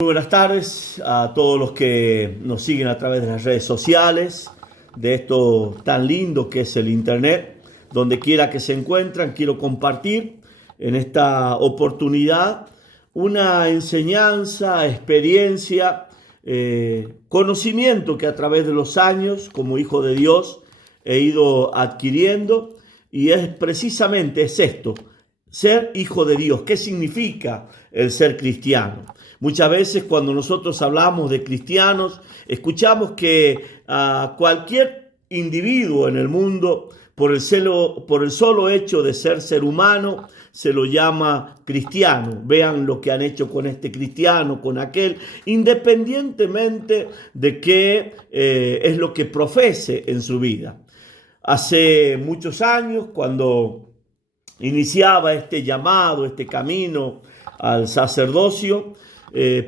Muy buenas tardes a todos los que nos siguen a través de las redes sociales, de esto tan lindo que es el Internet. Donde quiera que se encuentran, quiero compartir en esta oportunidad una enseñanza, experiencia, conocimiento que a través de los años, como hijo de Dios, he ido adquiriendo, y es precisamente esto: ser hijo de Dios. ¿Qué significa el ser cristiano? Muchas veces cuando nosotros hablamos de cristianos, escuchamos que a cualquier individuo en el mundo, por el solo hecho de ser humano, se lo llama cristiano. Vean lo que han hecho con este cristiano, con aquel, independientemente de qué es lo que profese en su vida. Hace muchos años, cuando iniciaba este llamado, este camino al sacerdocio,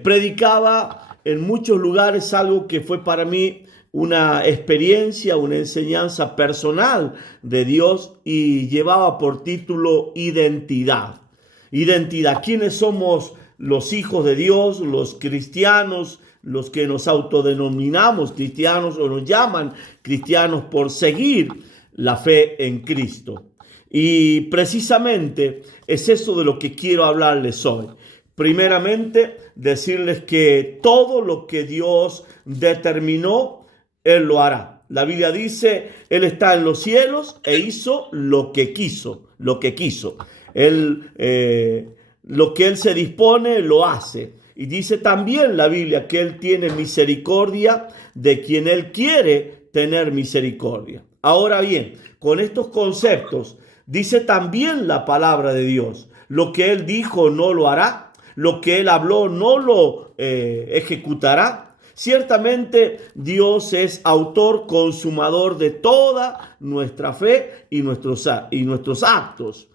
predicaba en muchos lugares algo que fue para mí una experiencia, una enseñanza personal de Dios, y llevaba por título identidad. Identidad. ¿Quiénes somos los hijos de Dios, los cristianos, los que nos autodenominamos cristianos o nos llaman cristianos por seguir la fe en Cristo? Y precisamente es eso de lo que quiero hablarles hoy. Primeramente, decirles que todo lo que Dios determinó, Él lo hará. La Biblia dice, Él está en los cielos e hizo lo que quiso, lo que quiso. Lo que Él se dispone, lo hace. Y dice también la Biblia que Él tiene misericordia de quien Él quiere tener misericordia. Ahora bien, con estos conceptos, dice también la palabra de Dios: lo que Él dijo no lo hará, lo que Él habló no lo ejecutará. Ciertamente Dios es autor, consumador de toda nuestra fe y nuestros actos.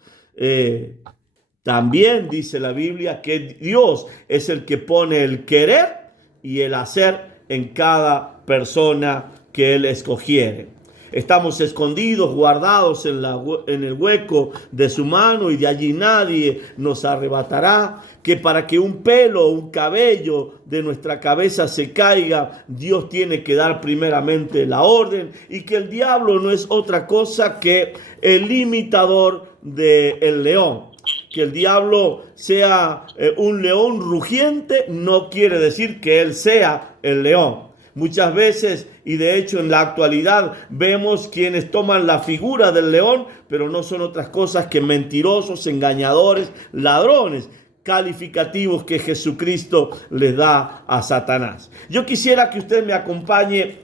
También dice la Biblia que Dios es el que pone el querer y el hacer en cada persona que Él escogiere. Estamos escondidos, guardados en el hueco de su mano, y de allí nadie nos arrebatará. Que para que un pelo o un cabello de nuestra cabeza se caiga, Dios tiene que dar primeramente la orden, y que el diablo no es otra cosa que el imitador del león. Que el diablo sea un león rugiente no quiere decir que él sea el león. Muchas veces, y de hecho en la actualidad, vemos quienes toman la figura del león, pero no son otras cosas que mentirosos, engañadores, ladrones, calificativos que Jesucristo les da a Satanás. Yo quisiera que usted me acompañe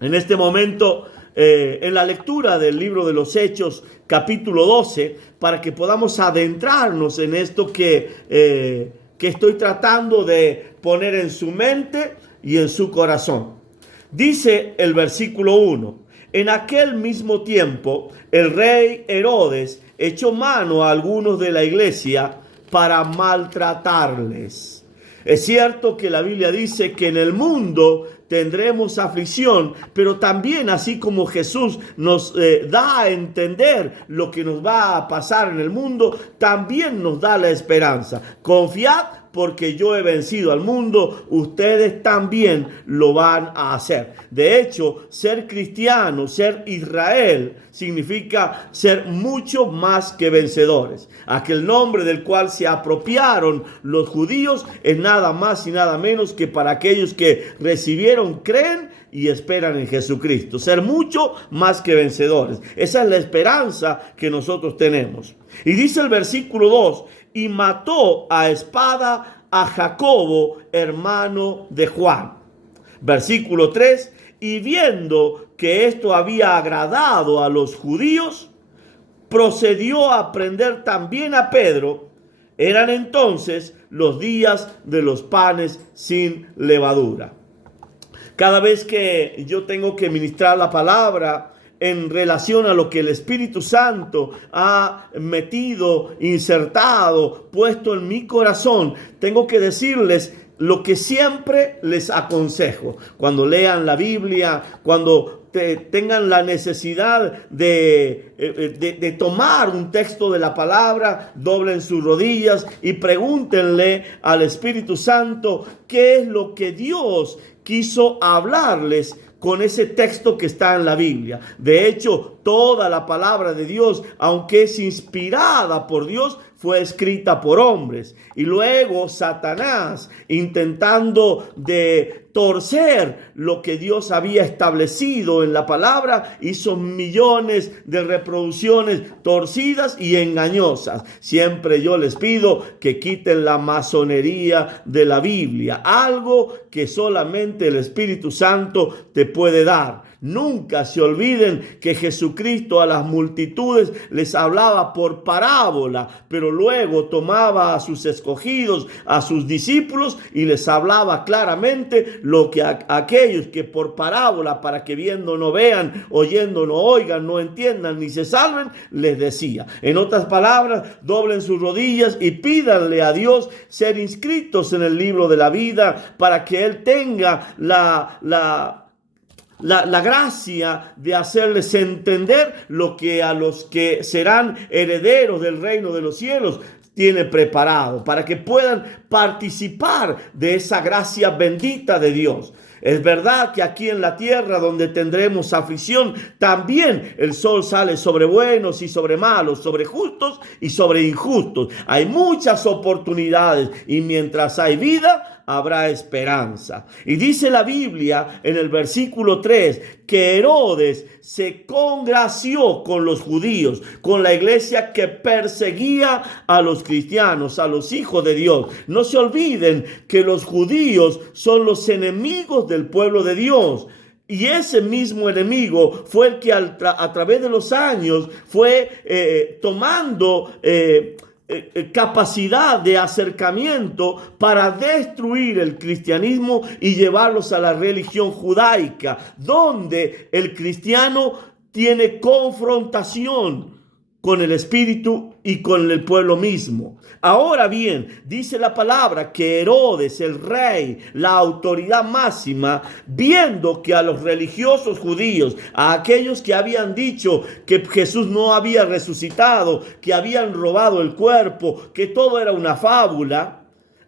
en este momento en la lectura del libro de los Hechos, capítulo 12, para que podamos adentrarnos en esto que estoy tratando de poner en su mente y en su corazón. Dice el versículo 1: en aquel mismo tiempo el rey Herodes echó mano a algunos de la iglesia para maltratarles. Es cierto que la Biblia dice que en el mundo tendremos aflicción, pero también, así como Jesús nos da a entender lo que nos va a pasar en el mundo, también nos da la esperanza. Confiad, porque yo he vencido al mundo, ustedes también lo van a hacer. De hecho, ser cristiano, ser Israel, significa ser mucho más que vencedores. Aquel nombre del cual se apropiaron los judíos es nada más y nada menos que para aquellos que recibieron, creen y esperan en Jesucristo. Ser mucho más que vencedores. Esa es la esperanza que nosotros tenemos. Y dice el versículo 2: y mató a espada a Jacobo, hermano de Juan. Versículo 3: y viendo que esto había agradado a los judíos, procedió a prender también a Pedro. Eran entonces los días de los panes sin levadura. Cada vez que yo tengo que ministrar la palabra en relación a lo que el Espíritu Santo ha metido, insertado, puesto en mi corazón, tengo que decirles lo que siempre les aconsejo, cuando lean la Biblia, cuando tengan la necesidad de tomar un texto de la palabra, doblen sus rodillas y pregúntenle al Espíritu Santo qué es lo que Dios quiso hablarles con ese texto que está en la Biblia. De hecho, toda la palabra de Dios, aunque es inspirada por Dios, fue escrita por hombres. Y luego Satanás, intentando de torcer lo que Dios había establecido en la palabra, hizo millones de reproducciones torcidas y engañosas. Siempre yo les pido que quiten la masonería de la Biblia, algo que solamente el Espíritu Santo te puede dar. Nunca se olviden que Jesucristo a las multitudes les hablaba por parábola, pero luego tomaba a sus escogidos, a sus discípulos, y les hablaba claramente lo que aquellos que por parábola, para que viendo no vean, oyendo no oigan, no entiendan ni se salven, les decía. En otras palabras, doblen sus rodillas y pídanle a Dios ser inscritos en el libro de la vida, para que Él tenga la gracia de hacerles entender lo que a los que serán herederos del reino de los cielos tiene preparado, para que puedan participar de esa gracia bendita de Dios. Es verdad que aquí en la tierra, donde tendremos aflicción, también el sol sale sobre buenos y sobre malos, sobre justos y sobre injustos. Hay muchas oportunidades, y mientras hay vida, habrá esperanza. Y dice la Biblia en el versículo 3 que Herodes se congració con los judíos, con la iglesia que perseguía a los cristianos, a los hijos de Dios. No se olviden que los judíos son los enemigos del pueblo de Dios. Y ese mismo enemigo fue el que a través de los años fue tomando capacidad de acercamiento para destruir el cristianismo y llevarlos a la religión judaica, donde el cristiano tiene confrontación con el Espíritu y con el pueblo mismo. Ahora bien, dice la palabra que Herodes, el rey, la autoridad máxima, viendo que a los religiosos judíos, a aquellos que habían dicho que Jesús no había resucitado, que habían robado el cuerpo, que todo era una fábula,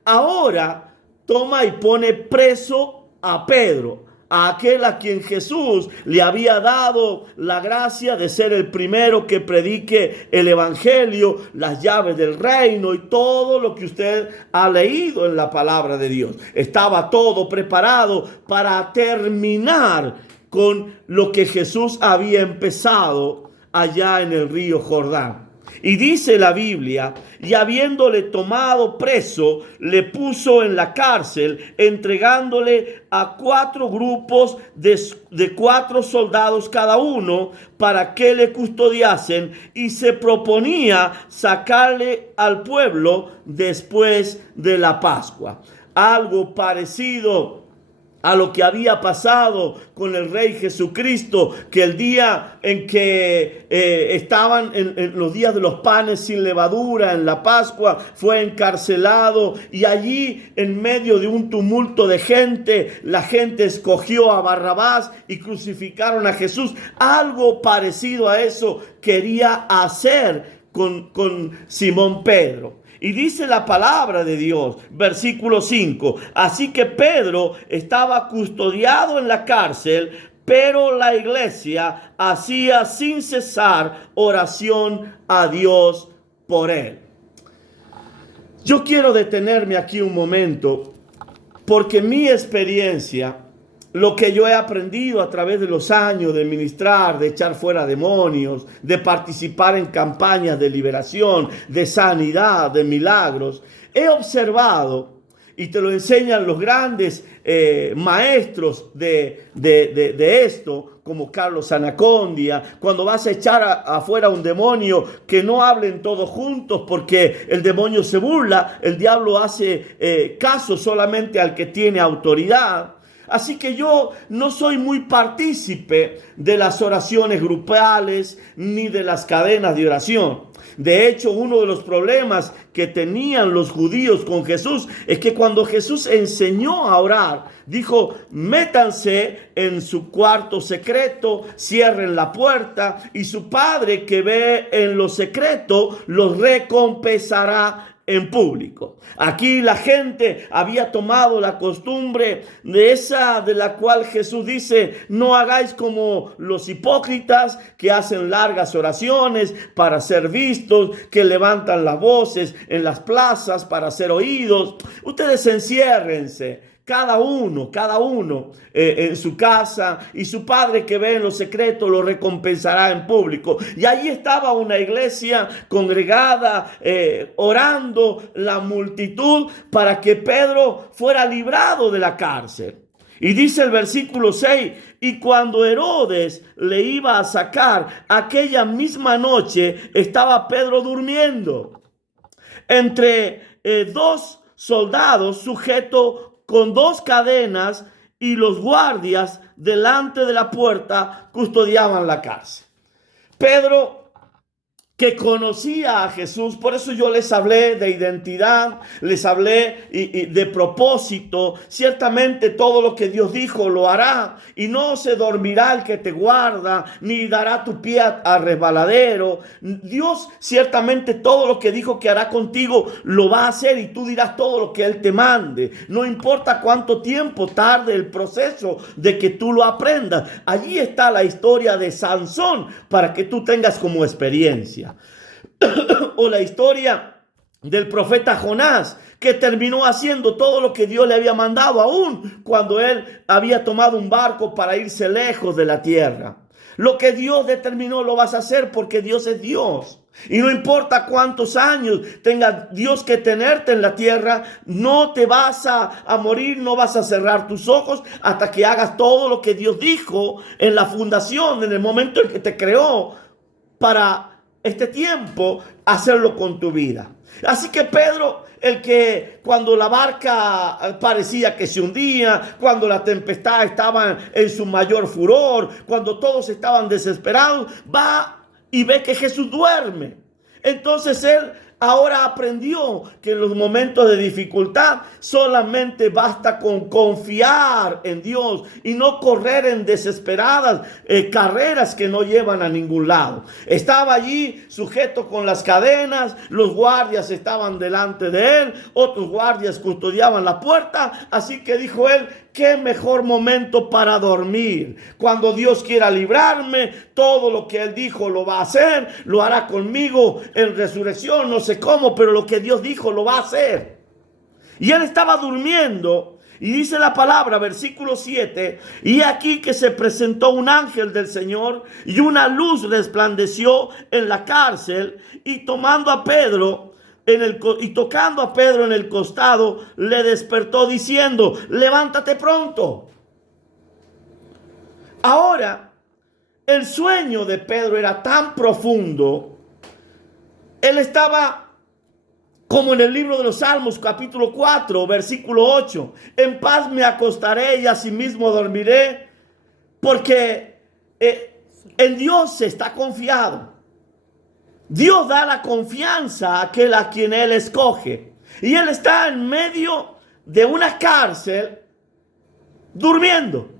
ahora toma y pone preso a Pedro, a aquel a quien Jesús le había dado la gracia de ser el primero que predique el evangelio, las llaves del reino y todo lo que usted ha leído en la palabra de Dios. Estaba todo preparado para terminar con lo que Jesús había empezado allá en el río Jordán. Y dice la Biblia, y habiéndole tomado preso, le puso en la cárcel, entregándole a 4 grupos de 4 soldados cada uno, para que le custodiasen, y se proponía sacarle al pueblo después de la Pascua. Algo parecido a lo que había pasado con el Rey Jesucristo, que el día en que estaban en los días de los panes sin levadura, en la Pascua, fue encarcelado, y allí en medio de un tumulto de gente, la gente escogió a Barrabás y crucificaron a Jesús. Algo parecido a eso quería hacer con Simón Pedro. Y dice la palabra de Dios, versículo 5, así que Pedro estaba custodiado en la cárcel, pero la iglesia hacía sin cesar oración a Dios por él. Yo quiero detenerme aquí un momento, porque mi experiencia, lo que yo he aprendido a través de los años de ministrar, de echar fuera demonios, de participar en campañas de liberación, de sanidad, de milagros, he observado, y te lo enseñan los grandes maestros de esto, como Carlos Anacondia, cuando vas a echar afuera un demonio, que no hablen todos juntos, porque el demonio se burla, el diablo hace caso solamente al que tiene autoridad. Así que yo no soy muy partícipe de las oraciones grupales ni de las cadenas de oración. De hecho, uno de los problemas que tenían los judíos con Jesús es que cuando Jesús enseñó a orar, dijo: métanse en su cuarto secreto, cierren la puerta y su Padre que ve en lo secreto los recompensará en público. Aquí la gente había tomado la costumbre de la cual Jesús dice: no hagáis como los hipócritas que hacen largas oraciones para ser vistos, que levantan las voces en las plazas para ser oídos. Ustedes enciérrense, cada uno en su casa, y su Padre que ve en lo secreto lo recompensará en público. Y allí estaba una iglesia congregada, orando la multitud para que Pedro fuera librado de la cárcel. Y dice el versículo 6: y cuando Herodes le iba a sacar, aquella misma noche estaba Pedro durmiendo entre dos soldados sujeto con dos cadenas, y los guardias delante de la puerta custodiaban la cárcel. Pedro, que conocía a Jesús, por eso yo les hablé de identidad, les hablé de propósito. Ciertamente todo lo que Dios dijo lo hará, y no se dormirá el que te guarda, ni dará tu pie a resbaladero. Dios ciertamente todo lo que dijo que hará contigo lo va a hacer, y tú dirás todo lo que Él te mande. No importa cuánto tiempo tarde el proceso de que tú lo aprendas. Allí está la historia de Sansón para que tú tengas como experiencia. O la historia del profeta Jonás, que terminó haciendo todo lo que Dios le había mandado, aún cuando él había tomado un barco para irse lejos de la tierra. Lo que Dios determinó lo vas a hacer, porque Dios es Dios. Y no importa cuántos años tenga Dios que tenerte en la tierra, no te vas a morir, no vas a cerrar tus ojos hasta que hagas todo lo que Dios dijo en la fundación, en el momento en que te creó para este tiempo, hacerlo con tu vida. Así que Pedro, el que cuando la barca parecía que se hundía, cuando la tempestad estaba en su mayor furor, cuando todos estaban desesperados, va y ve que Jesús duerme. Entonces él ahora aprendió que en los momentos de dificultad solamente basta con confiar en Dios y no correr en desesperadas carreras que no llevan a ningún lado. Estaba allí sujeto con las cadenas, los guardias estaban delante de él, otros guardias custodiaban la puerta, así que dijo él: qué mejor momento para dormir. Cuando Dios quiera librarme, todo lo que Él dijo lo va a hacer, lo hará conmigo en resurrección, no sé cómo, pero lo que Dios dijo lo va a hacer. Y él estaba durmiendo, y dice la palabra, versículo 7, y aquí que se presentó un ángel del Señor, y una luz resplandeció en la cárcel, y tomando a Pedro, tocando a Pedro en el costado, le despertó diciendo: levántate pronto. Ahora, el sueño de Pedro era tan profundo. Él estaba como en el libro de los Salmos, capítulo 4, versículo 8. En paz me acostaré y asimismo dormiré, porque en Dios se está confiado. Dios da la confianza a aquel a quien Él escoge. Y Él está en medio de una cárcel durmiendo.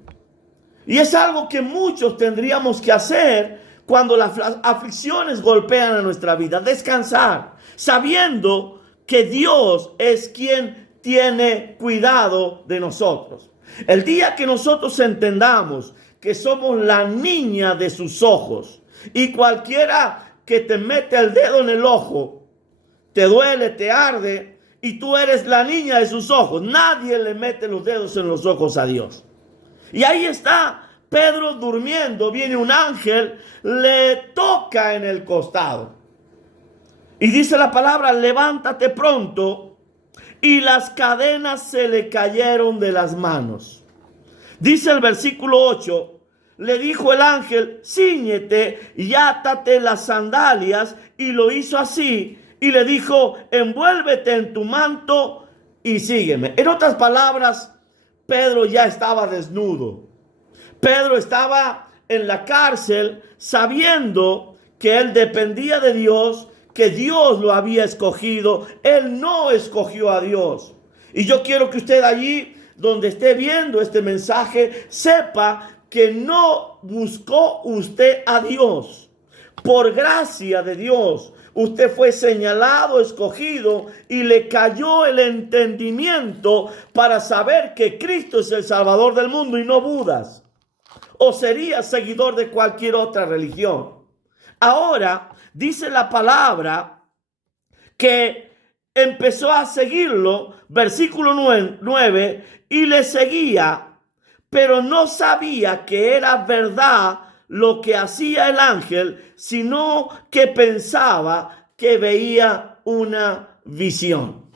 Y es algo que muchos tendríamos que hacer cuando las aflicciones golpean a nuestra vida. Descansar, sabiendo que Dios es quien tiene cuidado de nosotros. El día que nosotros entendamos que somos la niña de sus ojos, y cualquiera que te mete el dedo en el ojo, te duele, te arde, y tú eres la niña de sus ojos. Nadie le mete los dedos en los ojos a Dios. Y ahí está Pedro durmiendo. Viene un ángel, le toca en el costado. Y dice la palabra: levántate pronto. Y las cadenas se le cayeron de las manos. Dice el versículo 8. Le dijo el ángel: cíñete y átate las sandalias. Y lo hizo así. Y le dijo: envuélvete en tu manto y sígueme. En otras palabras, Pedro ya estaba desnudo. Pedro estaba en la cárcel sabiendo que él dependía de Dios, que Dios lo había escogido. Él no escogió a Dios. Y yo quiero que usted allí, donde esté viendo este mensaje, sepa que no buscó usted a Dios. Por gracia de Dios, usted fue señalado, escogido, y le cayó el entendimiento para saber que Cristo es el Salvador del mundo y no Budas, o sería seguidor de cualquier otra religión. Ahora dice la palabra que empezó a seguirlo, versículo 9, y le seguía, pero no sabía que era verdad lo que hacía el ángel, sino que pensaba que veía una visión.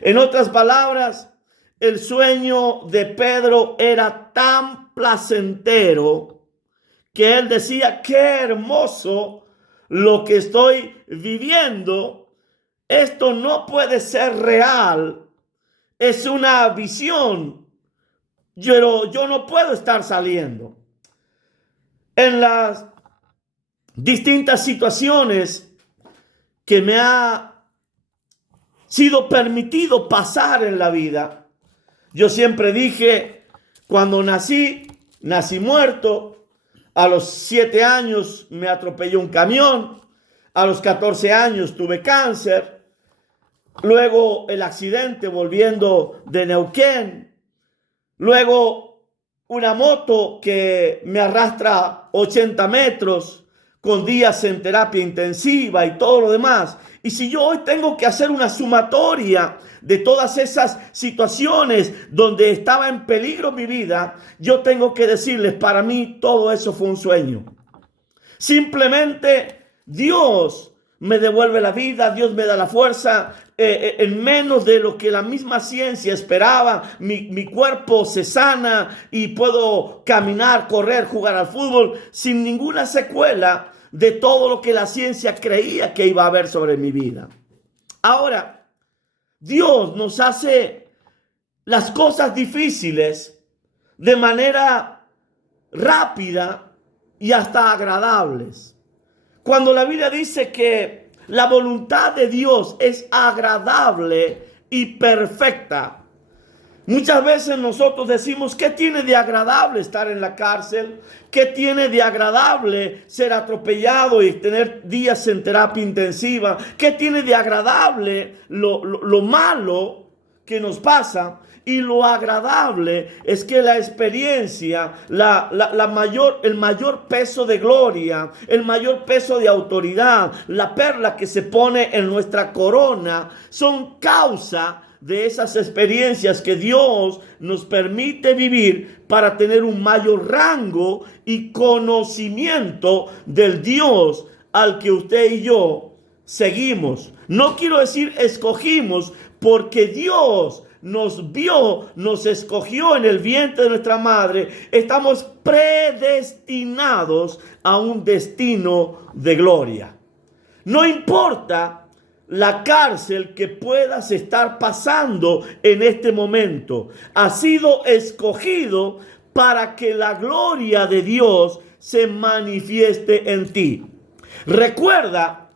En otras palabras, el sueño de Pedro era tan placentero que él decía: qué hermoso lo que estoy viviendo. Esto no puede ser real. Es una visión. Yo no puedo estar saliendo. En las distintas situaciones que me ha sido permitido pasar en la vida, yo siempre dije: cuando nací muerto. A los 7 años me atropelló un camión. A los 14 años tuve cáncer. Luego el accidente volviendo de Neuquén. Luego una moto que me arrastra 80 metros con días en terapia intensiva y todo lo demás. Y si yo hoy tengo que hacer una sumatoria de todas esas situaciones donde estaba en peligro mi vida, yo tengo que decirles: para mí todo eso fue un sueño. Simplemente Dios me devuelve la vida, Dios me da la fuerza. En menos de lo que la misma ciencia esperaba, mi cuerpo se sana y puedo caminar, correr, jugar al fútbol sin ninguna secuela de todo lo que la ciencia creía que iba a haber sobre mi vida. Ahora, Dios nos hace las cosas difíciles de manera rápida y hasta agradables. Cuando la Biblia dice que la voluntad de Dios es agradable y perfecta, muchas veces nosotros decimos: ¿qué tiene de agradable estar en la cárcel? ¿Qué tiene de agradable ser atropellado y tener días en terapia intensiva? ¿Qué tiene de agradable lo malo que nos pasa? Y lo agradable es que la experiencia, el mayor peso de gloria, el mayor peso de autoridad, la perla que se pone en nuestra corona, son causa de esas experiencias que Dios nos permite vivir para tener un mayor rango y conocimiento del Dios al que usted y yo seguimos. No quiero decir escogimos, porque Dios nos vio, nos escogió en el vientre de nuestra madre. Estamos predestinados a un destino de gloria. No importa la cárcel que puedas estar pasando en este momento. Has sido escogido para que la gloria de Dios se manifieste en ti. Recuerda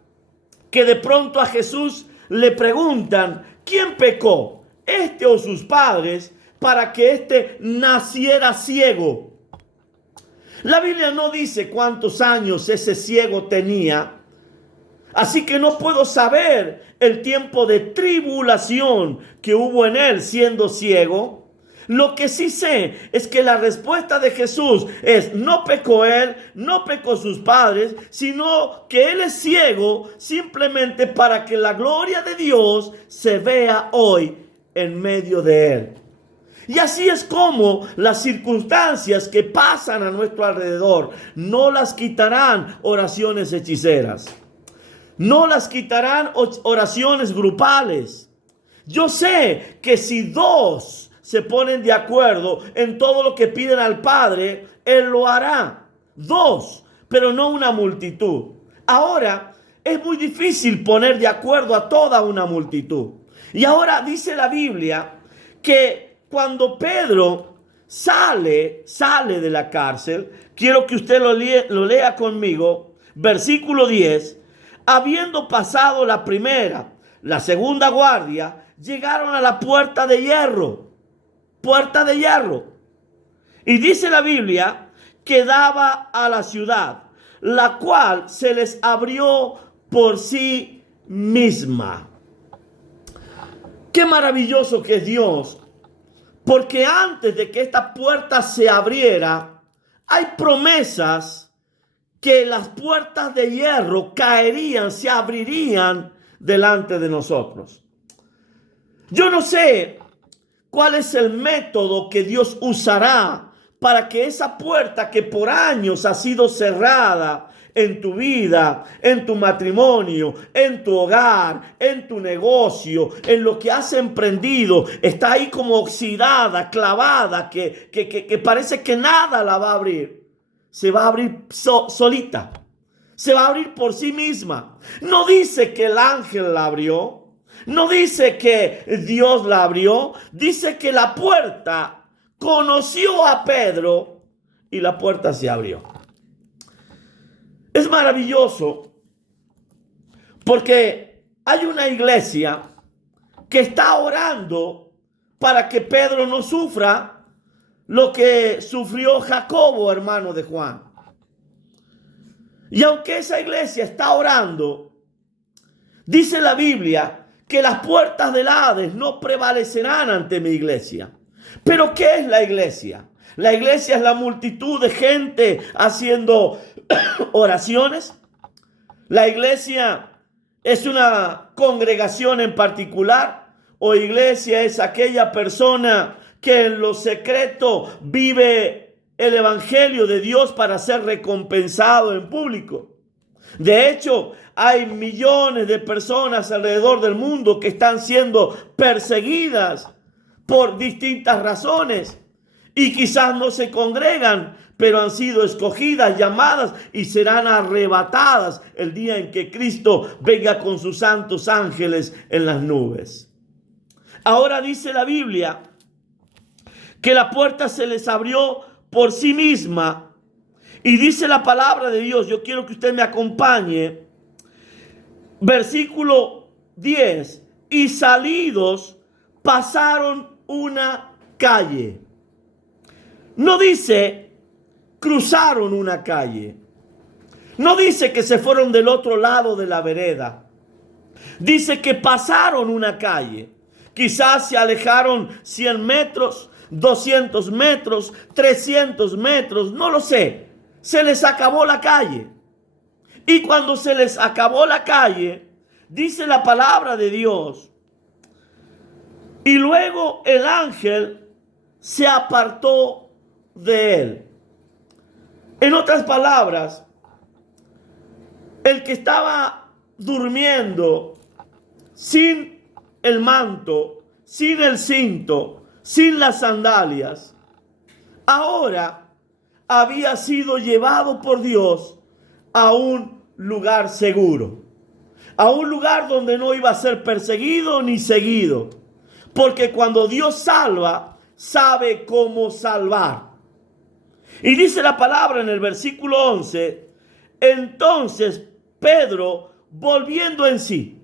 que de pronto a Jesús le preguntan: ¿quién pecó, este o sus padres, para que éste naciera ciego? La Biblia no dice cuántos años ese ciego tenía, así que no puedo saber el tiempo de tribulación que hubo en él siendo ciego. Lo que sí sé es que la respuesta de Jesús es: no pecó él, no pecó sus padres, sino que él es ciego simplemente para que la gloria de Dios se vea hoy en medio de él. Y así es como las circunstancias que pasan a nuestro alrededor no las quitarán oraciones hechiceras. No las quitarán oraciones grupales. Yo sé que si dos se ponen de acuerdo en todo lo que piden al Padre, Él lo hará. Dos, pero no una multitud. Ahora, es muy difícil poner de acuerdo a toda una multitud. Y ahora dice la Biblia que cuando Pedro sale de la cárcel, quiero que usted lo lea conmigo, versículo 10, habiendo pasado la primera, la segunda guardia, llegaron a la puerta de hierro, y dice la Biblia que daba a la ciudad, la cual se les abrió por sí misma. Qué maravilloso que es Dios, porque antes de que esta puerta se abriera, hay promesas que las puertas de hierro caerían, se abrirían delante de nosotros. Yo no sé cuál es el método que Dios usará para que esa puerta que por años ha sido cerrada en tu vida, en tu matrimonio, en tu hogar, en tu negocio, en lo que has emprendido, está ahí como oxidada, clavada, que parece que nada la va a abrir. Se va a abrir solita. Se va a abrir por sí misma. No dice que el ángel la abrió. No dice que Dios la abrió. Dice que la puerta conoció a Pedro y la puerta se abrió. Es maravilloso porque hay una iglesia que está orando para que Pedro no sufra lo que sufrió Jacobo, hermano de Juan. Y aunque esa iglesia está orando, dice la Biblia que las puertas del Hades no prevalecerán ante mi iglesia. ¿Pero qué es la iglesia? La iglesia es la multitud de gente haciendo oraciones. La iglesia es una congregación en particular, o iglesia es aquella persona que en lo secreto vive el evangelio de Dios para ser recompensado en público. De hecho, hay millones de personas alrededor del mundo que están siendo perseguidas por distintas razones y quizás no se congregan, pero han sido escogidas, llamadas y serán arrebatadas el día en que Cristo venga con sus santos ángeles en las nubes. Ahora dice la Biblia que la puerta se les abrió por sí misma. Y dice la palabra de Dios, yo quiero que usted me acompañe. Versículo 10. Y salidos pasaron una calle. No dice cruzaron una calle. No dice que se fueron del otro lado de la vereda. Dice que pasaron una calle. Quizás se alejaron 100 metros, 200 metros, 300 metros, no lo sé. Se les acabó la calle. Y cuando se les acabó la calle, dice la palabra de Dios, y luego el ángel se apartó de él. En otras palabras, el que estaba durmiendo sin el manto, sin el cinto, sin las sandalias, ahora había sido llevado por Dios a un lugar seguro, a un lugar donde no iba a ser perseguido ni seguido, porque cuando Dios salva, sabe cómo salvar. Y dice la palabra en el versículo 11, entonces Pedro, volviendo en sí.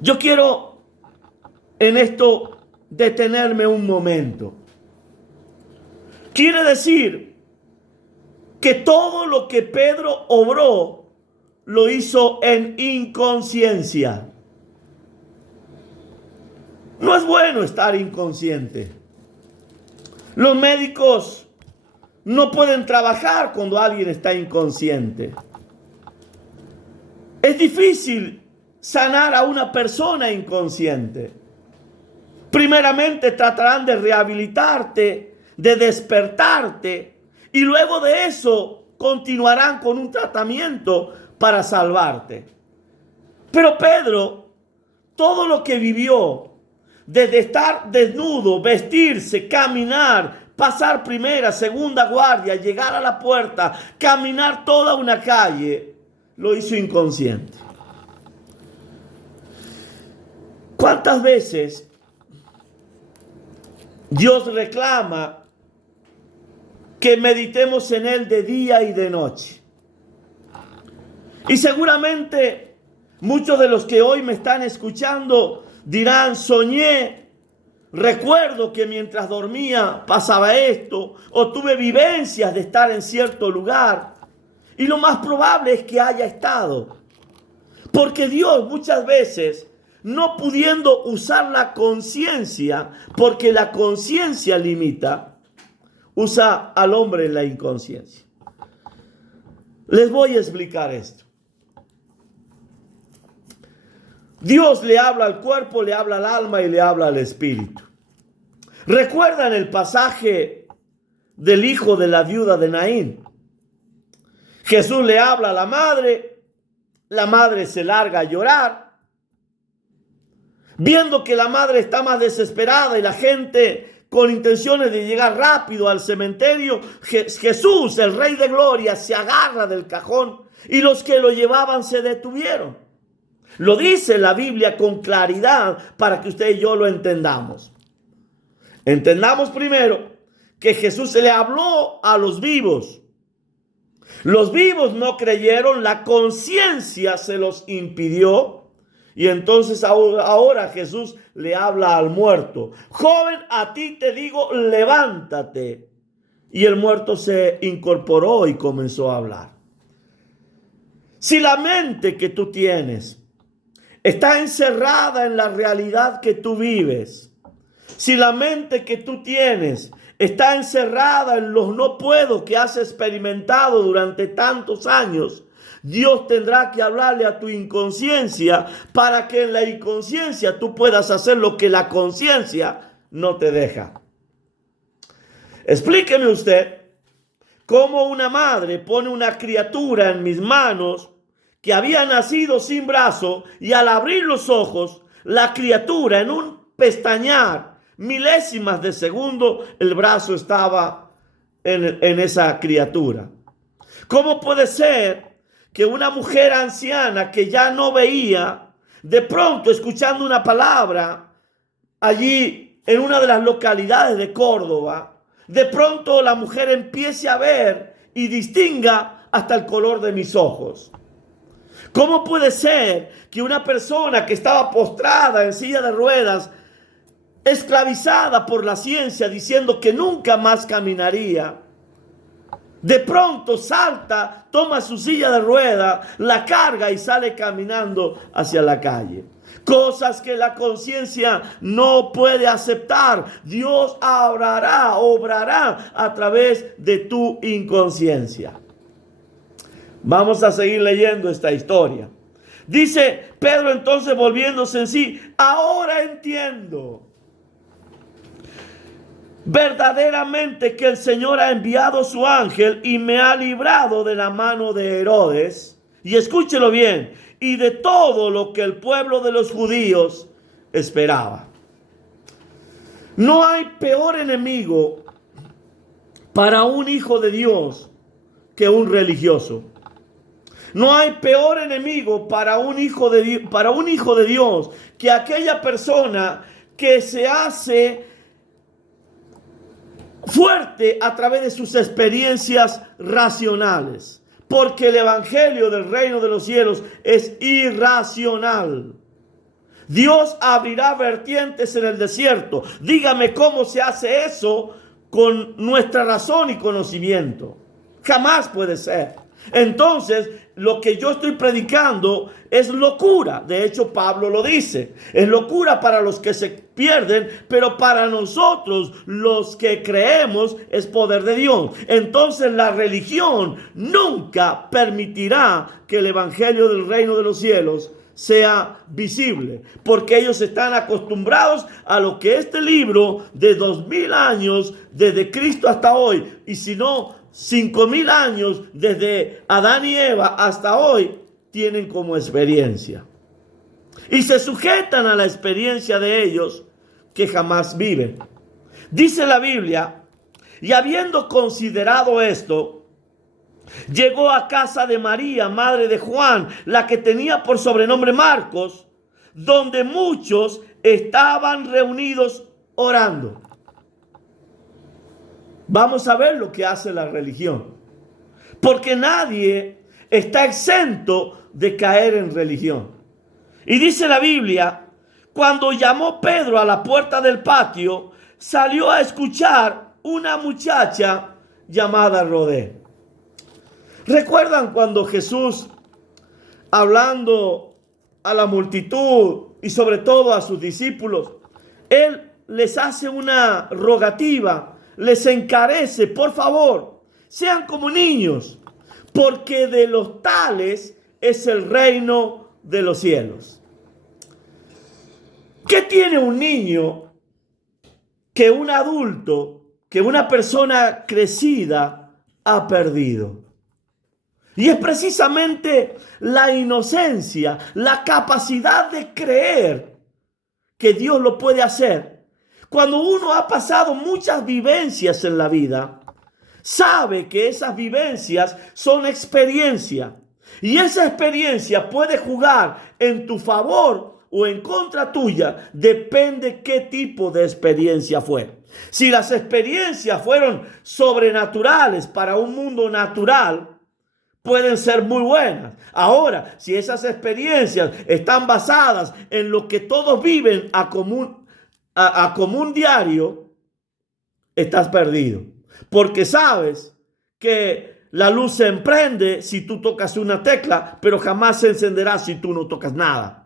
Yo quiero en esto detenerme un momento. Quiere decir que todo lo que Pedro obró lo hizo en inconsciencia. No es bueno estar inconsciente. Los médicos no pueden trabajar cuando alguien está inconsciente. Es difícil sanar a una persona inconsciente. Primeramente tratarán de rehabilitarte, de despertarte, y luego de eso continuarán con un tratamiento para salvarte. Pero Pedro, todo lo que vivió, desde estar desnudo, vestirse, caminar, pasar primera, segunda guardia, llegar a la puerta, caminar toda una calle, lo hizo inconsciente. ¿Cuántas veces Dios reclama que meditemos en Él de día y de noche. Y seguramente muchos de los que hoy me están escuchando dirán: soñé, recuerdo que mientras dormía pasaba esto, o tuve vivencias de estar en cierto lugar. Y lo más probable es que haya estado. Porque Dios muchas veces, no pudiendo usar la conciencia, porque la conciencia limita, usa al hombre en la inconsciencia. Les voy a explicar esto. Dios le habla al cuerpo, le habla al alma y le habla al espíritu. ¿Recuerdan el pasaje del hijo de la viuda de Naín? Jesús le habla a la madre se larga a llorar. Viendo que la madre está más desesperada y la gente con intenciones de llegar rápido al cementerio, Jesús, el Rey de Gloria, se agarra del cajón y los que lo llevaban se detuvieron. Lo dice la Biblia con claridad para que usted y yo lo entendamos. Entendamos primero que Jesús se le habló a los vivos. Los vivos no creyeron, la conciencia se los impidió. Y entonces ahora Jesús le habla al muerto: joven, a ti te digo, levántate. Y el muerto se incorporó y comenzó a hablar. Si la mente que tú tienes está encerrada en la realidad que tú vives, si la mente que tú tienes está encerrada en los no puedo que has experimentado durante tantos años, Dios tendrá que hablarle a tu inconsciencia para que en la inconsciencia tú puedas hacer lo que la conciencia no te deja. Explíqueme usted cómo una madre pone una criatura en mis manos que había nacido sin brazo, y al abrir los ojos, la criatura, en un pestañear, milésimas de segundo, el brazo estaba en esa criatura. ¿Cómo puede ser que una mujer anciana que ya no veía, de pronto escuchando una palabra allí en una de las localidades de Córdoba, de pronto la mujer empiece a ver y distinga hasta el color de mis ojos? ¿Cómo puede ser que una persona que estaba postrada en silla de ruedas, esclavizada por la ciencia, diciendo que nunca más caminaría, de pronto salta, toma su silla de ruedas, la carga y sale caminando hacia la calle? Cosas que la conciencia no puede aceptar. Dios obrará a través de tu inconsciencia. Vamos a seguir leyendo esta historia. Dice Pedro entonces, volviéndose en sí: ahora entiendo verdaderamente que el Señor ha enviado su ángel y me ha librado de la mano de Herodes. Y escúchelo bien, y de todo lo que el pueblo de los judíos esperaba. No hay peor enemigo para un hijo de Dios que un religioso. No hay peor enemigo para un hijo de Dios que aquella persona que se hace fuerte a través de sus experiencias racionales. Porque el evangelio del reino de los cielos es irracional. Dios abrirá vertientes en el desierto. Dígame cómo se hace eso con nuestra razón y conocimiento. Jamás puede ser. Entonces, lo que yo estoy predicando es locura. De hecho, Pablo lo dice. Es locura para los que se pierden, pero para nosotros, los que creemos, es poder de Dios. Entonces, la religión nunca permitirá que el evangelio del reino de los cielos sea visible, porque ellos están acostumbrados a lo que este libro de 2000 años, desde Cristo hasta hoy, y si no, 5000 años desde Adán y Eva hasta hoy, tienen como experiencia. Y se sujetan a la experiencia de ellos que jamás viven. Dice la Biblia: y habiendo considerado esto, llegó a casa de María, madre de Juan, la que tenía por sobrenombre Marcos, donde muchos estaban reunidos orando. Vamos a ver lo que hace la religión. Porque nadie está exento de caer en religión. Y dice la Biblia, cuando llamó Pedro a la puerta del patio, salió a escuchar una muchacha llamada Rodé. ¿Recuerdan cuando Jesús, hablando a la multitud y sobre todo a sus discípulos, Él les hace una rogativa, les encarece, por favor, sean como niños, porque de los tales es el reino de los cielos? ¿Qué tiene un niño que un adulto, que una persona crecida ha perdido? Y es precisamente la inocencia, la capacidad de creer que Dios lo puede hacer. Cuando uno ha pasado muchas vivencias en la vida, sabe que esas vivencias son experiencia. Y esa experiencia puede jugar en tu favor o en contra tuya, depende qué tipo de experiencia fue. Si las experiencias fueron sobrenaturales para un mundo natural, pueden ser muy buenas. Ahora, si esas experiencias están basadas en lo que todos viven a común diario, estás perdido. Porque sabes que la luz se emprende si tú tocas una tecla, pero jamás se encenderá si tú no tocas nada.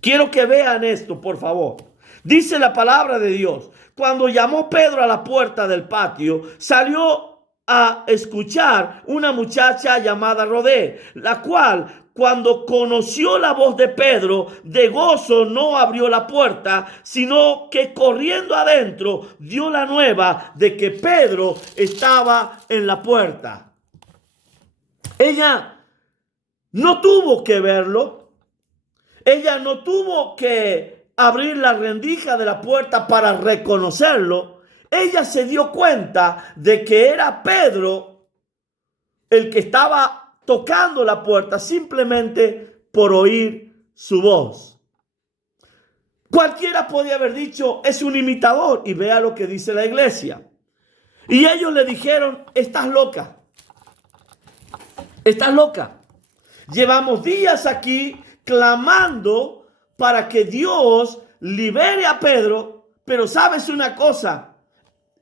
Quiero que vean esto, por favor. Dice la palabra de Dios: cuando llamó Pedro a la puerta del patio, salió a escuchar una muchacha llamada Rodé, la cual, cuando conoció la voz de Pedro, de gozo no abrió la puerta, sino que corriendo adentro dio la nueva de que Pedro estaba en la puerta. Ella no tuvo que verlo. Ella no tuvo que abrir la rendija de la puerta para reconocerlo. Ella se dio cuenta de que era Pedro el que estaba tocando la puerta simplemente por oír su voz. Cualquiera podía haber dicho, es un imitador, y vea lo que dice la iglesia. Y ellos le dijeron, estás loca. Estás loca. Llevamos días aquí clamando para que Dios libere a Pedro, pero ¿sabes una cosa?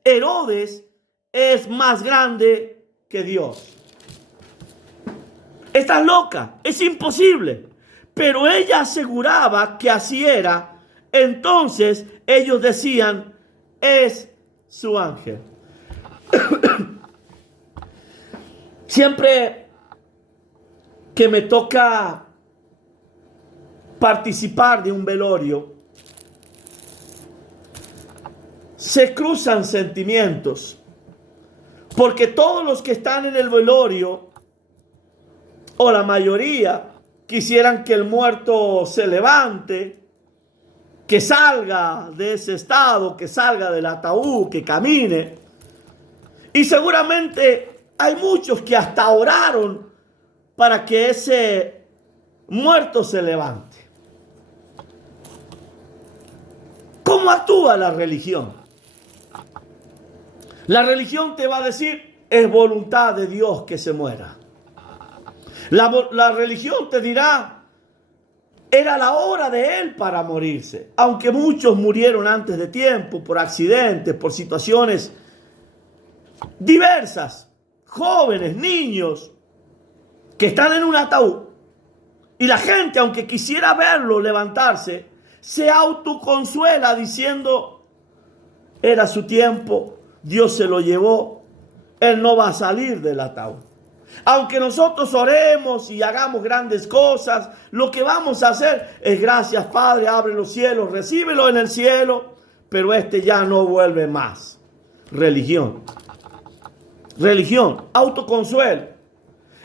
Herodes es más grande que Dios. Estás loca, es imposible. Pero ella aseguraba que así era. Entonces ellos decían, es su ángel. Siempre que me toca participar de un velorio, se cruzan sentimientos, porque todos los que están en el velorio, o la mayoría, quisieran que el muerto se levante, que salga de ese estado, que salga del ataúd, que camine. Y seguramente hay muchos que hasta oraron para que ese muerto se levante. ¿Cómo actúa la religión? La religión te va a decir, es voluntad de Dios que se muera. La religión te dirá, era la hora de él para morirse. Aunque muchos murieron antes de tiempo, por accidentes, por situaciones diversas. Jóvenes, niños, que están en un ataúd. Y la gente, aunque quisiera verlo levantarse, se autoconsuela diciendo, era su tiempo, Dios se lo llevó, él no va a salir del ataúd. Aunque nosotros oremos y hagamos grandes cosas, lo que vamos a hacer es, gracias Padre, abre los cielos, recíbelo en el cielo, pero este ya no vuelve más. Religión, autoconsuelo.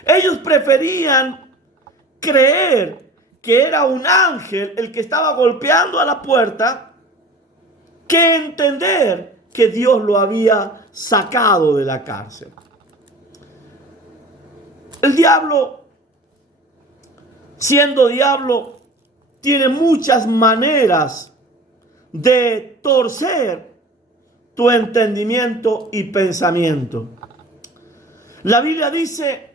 Ellos preferían creer que era un ángel el que estaba golpeando a la puerta, que entender que Dios lo había sacado de la cárcel. El diablo, siendo diablo, tiene muchas maneras de torcer tu entendimiento y pensamiento. La Biblia dice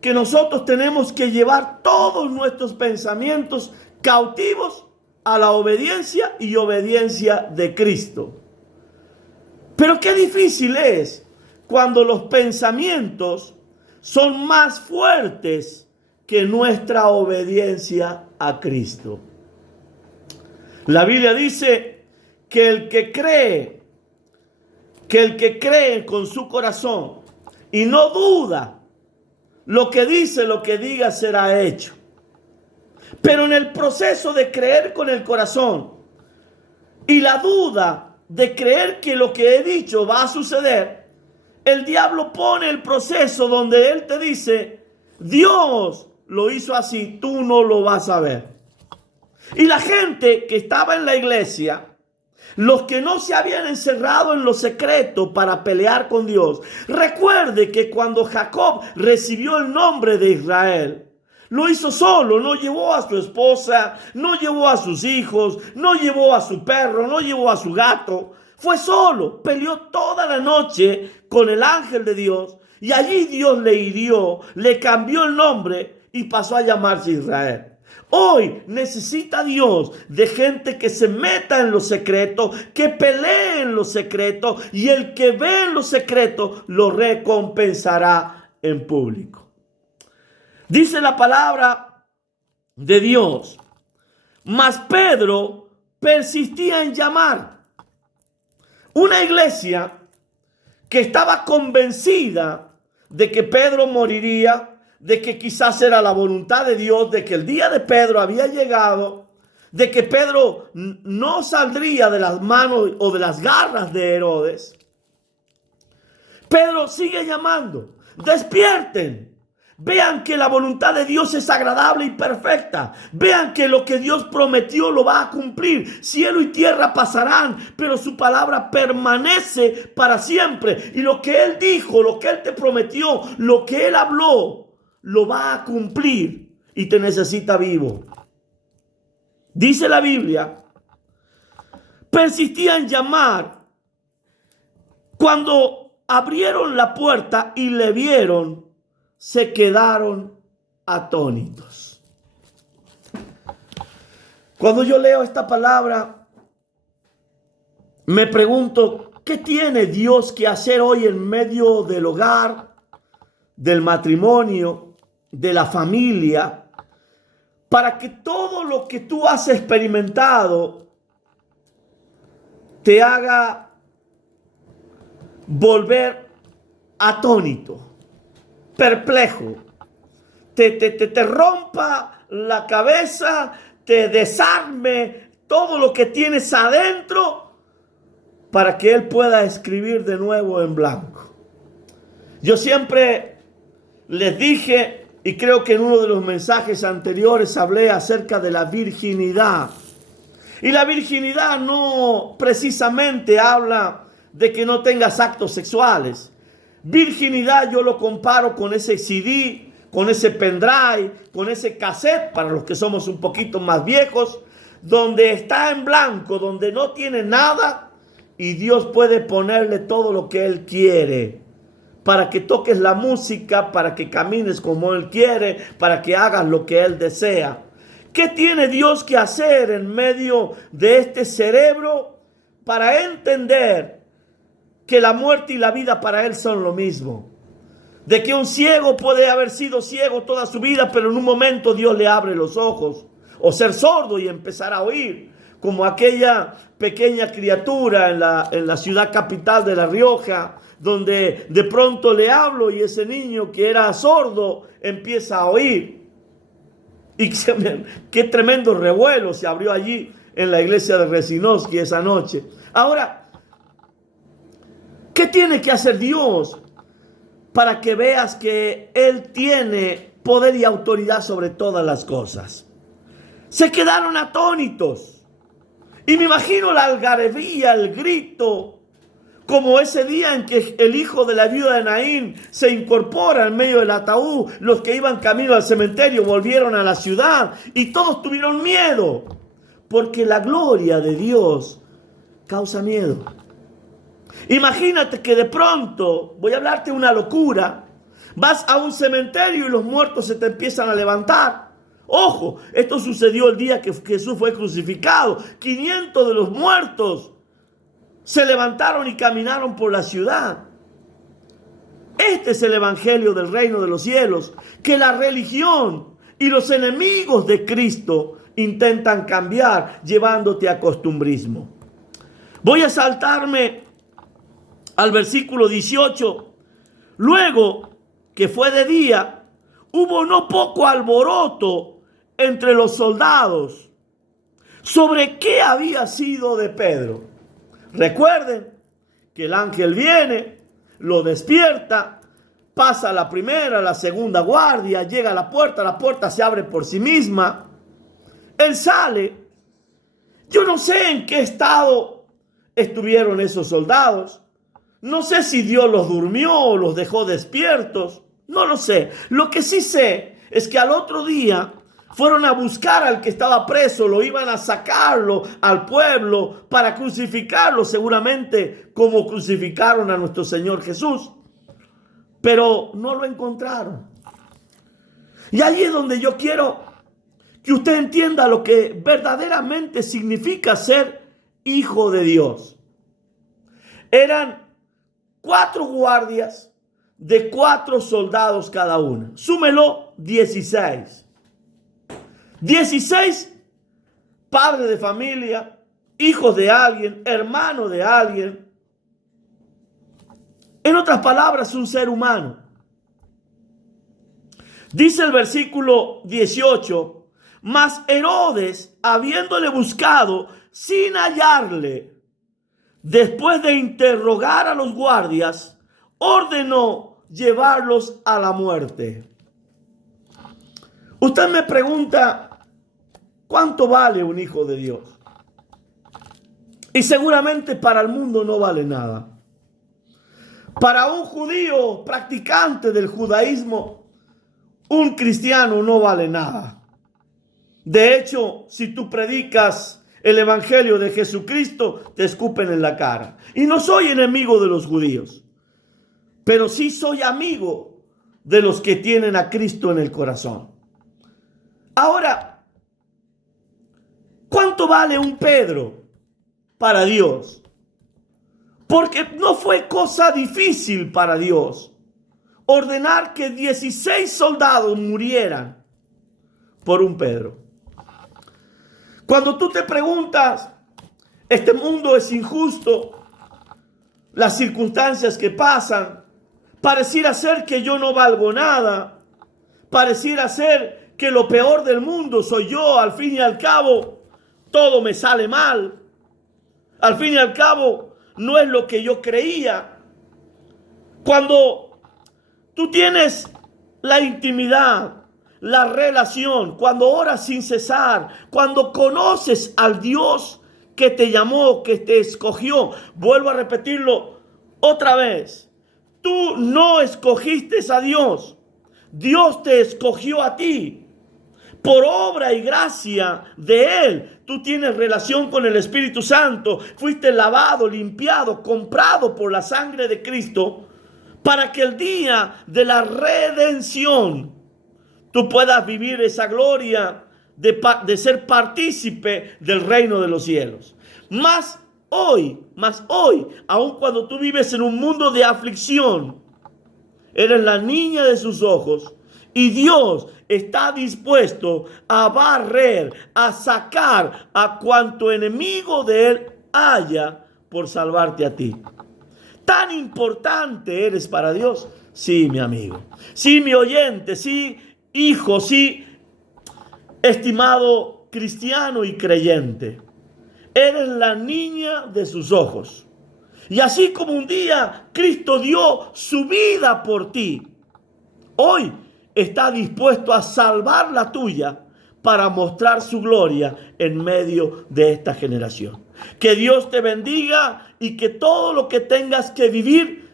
que nosotros tenemos que llevar todos nuestros pensamientos cautivos a la obediencia y obediencia de Cristo. Pero qué difícil es cuando los pensamientos son más fuertes que nuestra obediencia a Cristo. La Biblia dice que el que cree con su corazón y no duda, lo que dice, lo que diga será hecho. Pero en el proceso de creer con el corazón y la duda de creer que lo que he dicho va a suceder, el diablo pone el proceso donde él te dice, Dios lo hizo así, tú no lo vas a ver. Y la gente que estaba en la iglesia, los que no se habían encerrado en lo secreto para pelear con Dios, recuerde que cuando Jacob recibió el nombre de Israel, lo hizo solo, no llevó a su esposa, no llevó a sus hijos, no llevó a su perro, no llevó a su gato. Fue solo, peleó toda la noche con el ángel de Dios y allí Dios le hirió, le cambió el nombre y pasó a llamarse Israel. Hoy necesita Dios de gente que se meta en lo secreto, que pelee en lo secreto y el que ve en lo secreto lo recompensará en público. Dice la palabra de Dios, mas Pedro persistía en llamar. Una iglesia que estaba convencida de que Pedro moriría, de que quizás era la voluntad de Dios, de que el día de Pedro había llegado, de que Pedro no saldría de las manos o de las garras de Herodes. Pedro sigue llamando, despierten. Vean que la voluntad de Dios es agradable y perfecta. Vean que lo que Dios prometió lo va a cumplir. Cielo y tierra pasarán, pero su palabra permanece para siempre. Y lo que Él dijo, lo que Él te prometió, lo que Él habló, lo va a cumplir y te necesita vivo. Dice la Biblia, persistía en llamar. Cuando abrieron la puerta y le vieron, se quedaron atónitos. Cuando yo leo esta palabra, me pregunto, ¿qué tiene Dios que hacer hoy en medio del hogar, del matrimonio, de la familia, para que todo lo que tú has experimentado te haga volver atónito, perplejo, te rompa la cabeza, te desarme todo lo que tienes adentro para que Él pueda escribir de nuevo en blanco? Yo siempre les dije, y creo que en uno de los mensajes anteriores hablé acerca de la virginidad. Y la virginidad no precisamente habla de que no tengas actos sexuales. Virginidad yo lo comparo con ese CD, con ese pendrive, con ese cassette, para los que somos un poquito más viejos, donde está en blanco, donde no tiene nada, y Dios puede ponerle todo lo que Él quiere, para que toques la música, para que camines como Él quiere, para que hagas lo que Él desea. ¿Qué tiene Dios que hacer en medio de este cerebro para entender que la muerte y la vida para Él son lo mismo? De que un ciego puede haber sido ciego toda su vida, pero en un momento Dios le abre los ojos. O ser sordo y empezar a oír, como aquella pequeña criatura en la ciudad capital de La Rioja, donde de pronto le hablo y ese niño que era sordo empieza a oír. Y qué tremendo revuelo se abrió allí en la iglesia de Resinoski esa noche. Ahora, ¿qué tiene que hacer Dios para que veas que Él tiene poder y autoridad sobre todas las cosas? Se quedaron atónitos. Y me imagino la algarabía, el grito, como ese día en que el hijo de la viuda de Naín se incorpora en medio del ataúd. Los que iban camino al cementerio volvieron a la ciudad y todos tuvieron miedo, porque la gloria de Dios causa miedo. Imagínate que de pronto, voy a hablarte de una locura, vas a un cementerio y los muertos se te empiezan a levantar. Ojo, esto sucedió el día que Jesús fue crucificado. 500 de los muertos se levantaron y caminaron por la ciudad. Este es el evangelio del reino de los cielos, que la religión y los enemigos de Cristo intentan cambiar llevándote a costumbrismo. Voy a saltarme al versículo 18. Luego que fue de día, hubo no poco alboroto entre los soldados sobre qué había sido de Pedro. Recuerden que el ángel viene, lo despierta, pasa la primera, la segunda guardia, llega a la puerta se abre por sí misma, él sale. Yo no sé en qué estado estuvieron esos soldados, no sé si Dios los durmió o los dejó despiertos, no lo sé. Lo que sí sé es que al otro día fueron a buscar al que estaba preso, lo iban a sacarlo al pueblo para crucificarlo, seguramente como crucificaron a nuestro Señor Jesús. Pero no lo encontraron. Y ahí es donde yo quiero que usted entienda lo que verdaderamente significa ser hijo de Dios. Eran 4 guardias de 4 soldados cada una. Súmelo, 16. 16 padres de familia, hijos de alguien, hermanos de alguien. En otras palabras, un ser humano. Dice el versículo 18, mas Herodes, habiéndole buscado sin hallarle, después de interrogar a los guardias, ordenó llevarlos a la muerte. Usted me pregunta, ¿cuánto vale un hijo de Dios? Y seguramente para el mundo no vale nada. Para un judío practicante del judaísmo, un cristiano no vale nada. De hecho, si tú predicas el evangelio de Jesucristo, te escupen en la cara. Y no soy enemigo de los judíos, pero sí soy amigo de los que tienen a Cristo en el corazón. Ahora, ¿cuánto vale un Pedro para Dios? Porque no fue cosa difícil para Dios ordenar que 16 soldados murieran por un Pedro. Cuando tú te preguntas, este mundo es injusto, las circunstancias que pasan, pareciera ser que yo no valgo nada, pareciera ser que lo peor del mundo soy yo, al fin y al cabo, todo me sale mal. Al fin y al cabo, no es lo que yo creía. Cuando tú tienes la intimidad, la relación, cuando oras sin cesar, cuando conoces al Dios que te llamó, que te escogió, vuelvo a repetirlo otra vez, tú no escogiste a Dios, Dios te escogió a ti. Por obra y gracia de Él, tú tienes relación con el Espíritu Santo. Fuiste lavado, limpiado, comprado por la sangre de Cristo, para que el día de la redención tú puedas vivir esa gloria de ser partícipe del reino de los cielos. Más hoy, aun cuando tú vives en un mundo de aflicción, eres la niña de sus ojos. Y Dios está dispuesto a barrer, a sacar a cuanto enemigo de Él haya por salvarte a ti. ¿Tan importante eres para Dios? Sí, mi amigo. Sí, mi oyente. Sí, hijo. Sí, estimado cristiano y creyente. Eres la niña de sus ojos. Y así como un día Cristo dio su vida por ti, hoy está dispuesto a salvar la tuya para mostrar su gloria en medio de esta generación. Que Dios te bendiga y que todo lo que tengas que vivir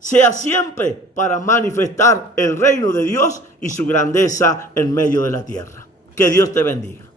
sea siempre para manifestar el reino de Dios y su grandeza en medio de la tierra. Que Dios te bendiga.